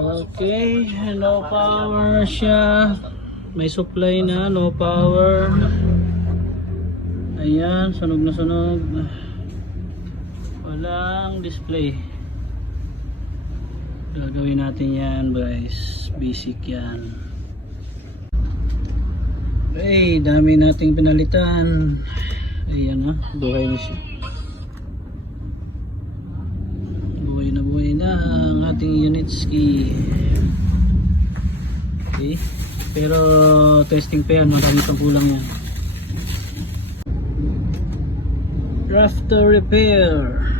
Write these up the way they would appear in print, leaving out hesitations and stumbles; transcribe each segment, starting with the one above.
Okay, no power siya. May supply na, no power. Ayan, sunog na sunog. Walang display. Gagawin natin yan guys. Basic yan. Okay, dami nating pinalitan. Ayan na, buhay na siya. Buhay na ang ating unit ski. Okay, pero testing pa yan, marami pang kulang yan. Rafter repair.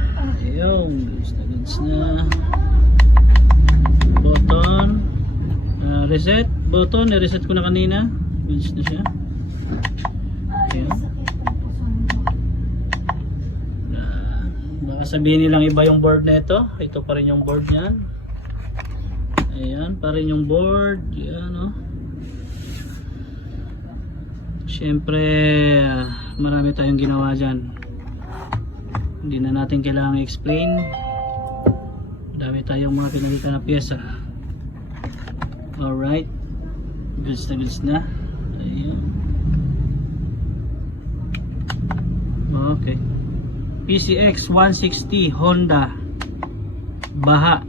Ayun, goods na. Button. Reset. Button, reset ko na kanina. Goods na siya. Ayun. Baka sabihin nilang iba yung board na ito. Ito pa rin yung board niyan. Ayan, pa rin yung board. Yan, oh. Siyempre, marami tayong ginawa dyan. Hindi na natin kailangan i-explain. Dami tayong mga pinalitan na pyesa. Alright. Goods na. Ayun. Okay. PCX 160 Honda Baha